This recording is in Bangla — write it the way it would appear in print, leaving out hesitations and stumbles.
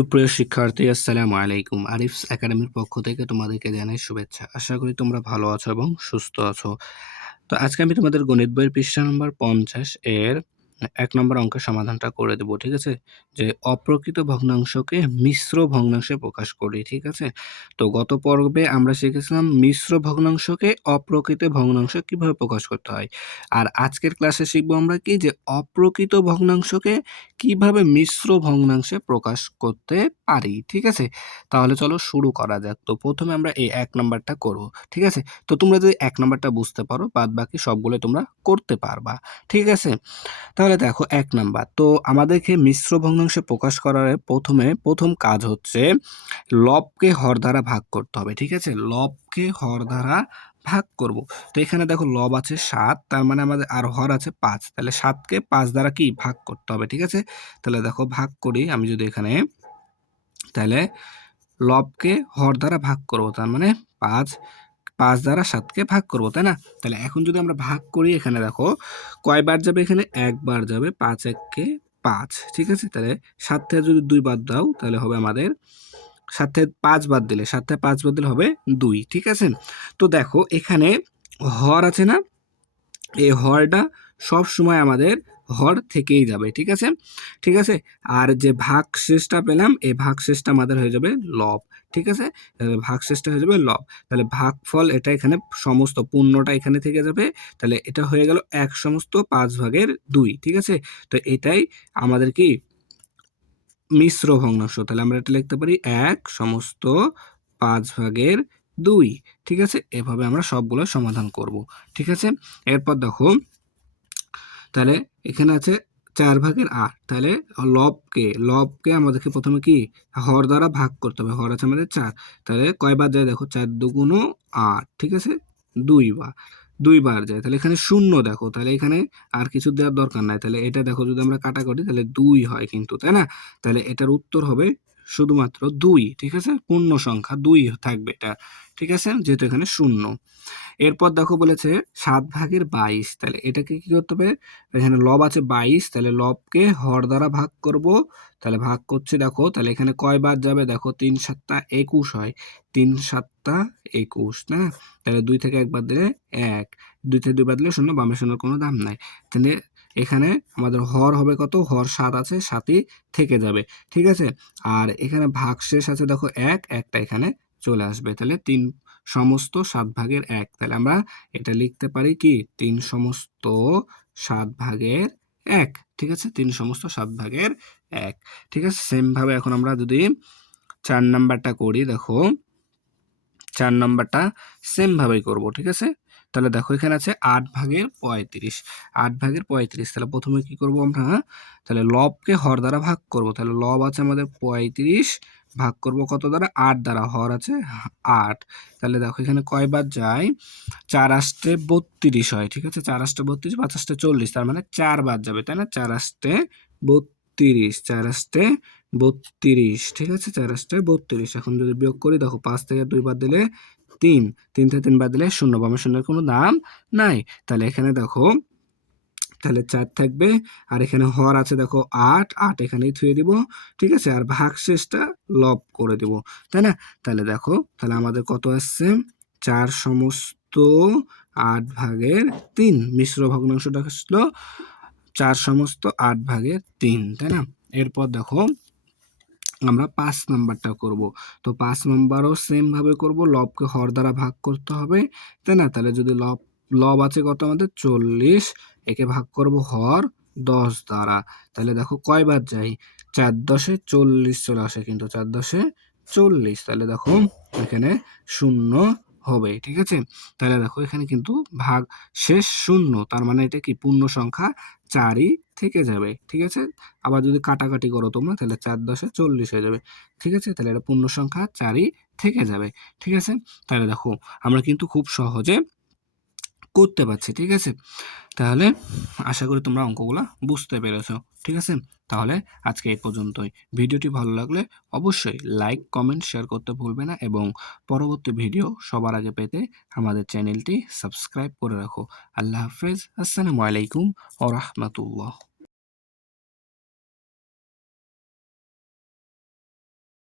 সুপ্রিয় শিক্ষার্থী, আসসালামু আলাইকুম। আরিফস একাডেমির পক্ষ থেকে তোমাদেরকে জানাই শুভেচ্ছা। আশা করি তোমরা ভালো আছো এবং সুস্থ আছো। তো আজকে আমি তোমাদের গণিত বইয়ের পৃষ্ঠা নম্বর 50 এর ১ নম্বর অঙ্কের সমাধানটা করে দেব। ঠিক আছে? যে অপ্রকৃত ভগ্নাংশকে মিশ্র ভগ্নাংশে প্রকাশ করি। ঠিক আছে? তো গত পর্বে আমরা শিখেছিলাম মিশ্র ভগ্নাংশকে অপ্রকৃত ভগ্নাংশে কিভাবে প্রকাশ করতে হয়। আর আজকের ক্লাসে শিখব আমরা কি যে অপ্রকৃত ভগ্নাংশকে কিভাবে মিশ্র ভগ্নাংশে প্রকাশ করতে পারি। ঠিক আছে? তাহলে চলো শুরু করা যাক। তো প্রথমে আমরা এই ১ নাম্বারটা করব। ঠিক আছে? তো তোমরা যদি ১ নাম্বারটা বুঝতে পারো, বাদবাকি সবগুলো তোমরা করতে পারবা। ঠিক আছে? তাহলে দেখো ১ নাম্বার। তো আমাদেরকে মিশ্র ভগ্নাংশে প্রকাশ করার প্রথম কাজ হচ্ছে লবকে হর দ্বারা ভাগ করতে হবে। ঠিক আছে? লবকে হর দ্বারা ভাগ করব। তো এখানে দেখো লব আছে ৭, তার মানে আমাদের আর হর আছে ৫। তাহলে ৭ কে ৫ দ্বারা কি ভাগ করতে হবে। ঠিক আছে? তাহলে দেখো ভাগ করি আমি যদি এখানে, তাহলে লবকে হর দ্বারা ভাগ করব, তার মানে ৫ দ্বারা ৭ কে ভাগ করব, তাই না? তাহলে এখন যদি আমরা ভাগ করি, এখানে দেখো কয়বার যাবে, এখানে একবার যাবে, ৫ একে ৫। ঠিক আছে? তাহলে ৭ থেকে যদি ২ বাদ দাও তাহলে হবে আমাদের ৭ থেকে ৫ বাদ দিলে ৭ থেকে ৫ বাদ দিলে হবে ২। ঠিক আছে? তো দেখো এখানে হর আছে না? এই হরটা সবসময় আমাদের হর থেকেই যাবে। ঠিক আছে? ঠিক আছে? আর যে ভাগশেষটা পেলাম, এই ভাগশেষটা আমাদের হয়ে যাবে লব। ঠিক আছে? ভাগশেষটা হয়ে যাবে লব। তাহলে ভাগফল এটা এখানে সমস্ত পূর্ণটা এখানে থেকে যাবে। তাহলে এটা হয়ে গেল ১ সমস্ত ৫ ভাগের ২। ঠিক আছে? তো এটাই আমাদের কি মিশ্র ভগ্নাংশ। তাহলে আমরা এটা লিখতে পারি ১ সমস্ত ৫ ভাগের ২। ঠিক আছে? এভাবে আমরা সবগুলো সমাধান করব। ঠিক আছে? এরপর দেখো, তাহলে এখানে আছে ৪ ভাগের ৮। তাহলে লবকে আমাদেরকে প্রথমে কি হর দ্বারা ভাগ করতে হবে। হর আছে আমাদের ৪। তাহলে কয়বার যায় দেখো, ৪ দুগুণ ৮। ঠিক আছে? ২ বার যায়। তাহলে এখানে ০ দেখো। তাহলে এখানে আর কিছু দেওয়ার দরকার নাই। তাহলে এটা দেখো যদি আমরা কাটাকাটি, তাহলে ২ হয় কিন্তু, তাই না? তাহলে এটার উত্তর হবে শুধুমাত্র ২। ঠিক আছে? পূর্ণ সংখ্যা ২ থাকবে এটা। ঠিক আছে? যেহেতু এখানে ০। এরপর দেখো বলেছে ৭ ভাগের ২২। তাহলে এটাকে কি করতে হবে? এখানে লব আছে ২২, তাহলে লবকে হর দ্বারা ভাগ করব। তাহলে ভাগ করছি দেখো, তাহলে এখানে কয়বার যাবে দেখো, ৩ ৭ ২১ হয়। ৩ ৭ ২১, না? তাহলে ২ থেকে ১ বাদ দিলে ১। ২ থেকে ২ বাদ দিলে ০, বামে ০ কোনো দাম নাই। তাহলে এখানে আমাদের হর হবে কত? হর ৭ আছে, ৭ই থেকে যাবে। ঠিক আছে? আর এখানে ভাগশেষ আছে দেখো ১, ১টা এখানে চলে আসবে। তাহলে ৩ সমস্ত ৭ ভাগের ১। তাহলে আমরা এটা লিখতে পারি কি ৩ সমস্ত ৭ ভাগের ১। ঠিক আছে? ৩ সমস্ত ৭ ভাগের ১। ঠিক আছে? সেম ভাবে এখন আমরা যদি ৪ নাম্বারটা করি, দেখো ৪ নাম্বারটা সেম ভাবেই করব। ঠিক আছে? তাহলে দেখো এখানে আছে ৮ ভাগের ৩৫। ৮ ভাগের ৩৫। তাহলে প্রথমে কি করব আমরা? তাহলে লবকে হর দ্বারা ভাগ করব। তাহলে লব আছে আমাদের ৩৫, ভাগ করব কত দ্বারা? ৮ দ্বারা। হর আছে ৮। তাহলে দেখো এখানে কয়বার যায়? ৪ আষ্টে ৩২ হয়। ঠিক আছে? ৪ আষ্টে ৩২, ৫ আষ্টে ৪০। তার মানে ৪ বার যাবে, তাই না? ৪ আষ্টে ৩২, ৪ আষ্টে ৩২। ঠিক আছে? ৪ আষ্টে ৩২। এখন যদি বিয়োগ করি, দেখো ৫ থেকে ২ বাদ দিলে ৩। ৩ থেকে ৩ বাদ দিলে ০, বামে ০ এর কোনো দাম নাই। তাহলে এখানে দেখো, তাহলে ৪ থাকবে। আর এখানে হর আছে দেখো ৮, ৮ এখানেই থুয়ে দিব। ঠিক আছে? আর ভাগশেষটা লব করে দিব, তাই না? তাহলে দেখো, তাহলে আমাদের কত আসছে? ৪ সমস্ত ৮ ভাগের ৩। মিশ্র ভগ্নাংশটা আসলো ৪ সমস্ত ৮ ভাগের ৩, তাই না? এরপর দেখো আমরা ৫ নাম্বারটা করব। তো ৫ নাম্বারও সেম ভাবে করব। লবকে হর দ্বারা ভাগ করতে হবে, তাই না? তাহলে যদি লব আছে কত আমাদের? ৪০, একে ভাগ করব হর ১০ দ্বারা। তাহলে দেখো কয়বার যাই? ৪ ১০ ৪০ চলে আসে কিন্তু, ৪ ১০ ৪০। তাহলে দেখো এখানে ০ হবে। ঠিক আছে? তাহলে দেখো এখানে কিন্তু ভাগ শেষ ০, তার মানে এটা কি পূর্ণ সংখ্যা ৪ই থেকে যাবে। ঠিক আছে? আবার যদি কাটাকাটি করো তোমরা, তাহলে ৪ ১০ ৪০ হয়ে যাবে। ঠিক আছে? তাহলে এটা পূর্ণ সংখ্যা ৪ই থেকে যাবে। ঠিক আছে? তাহলে দেখো আমরা কিন্তু খুব সহজে করতে পারছি। ঠিক আছে? তাহলে আশা করি তোমরা অঙ্কগুলা বুঝতে পেরেছো। ঠিক আছে? তাহলে আজকে এই পর্যন্তই। ভিডিওটি ভালো লাগলে অবশ্যই লাইক, কমেন্ট, শেয়ার করতে ভুলবে না এবং পরবর্তী ভিডিও সবার আগে পেতে আমাদের চ্যানেলটি সাবস্ক্রাইব করে রাখো। আল্লাহ হাফেজ। আসসালামু আলাইকুম ওয়া রাহমাতুল্লাহ।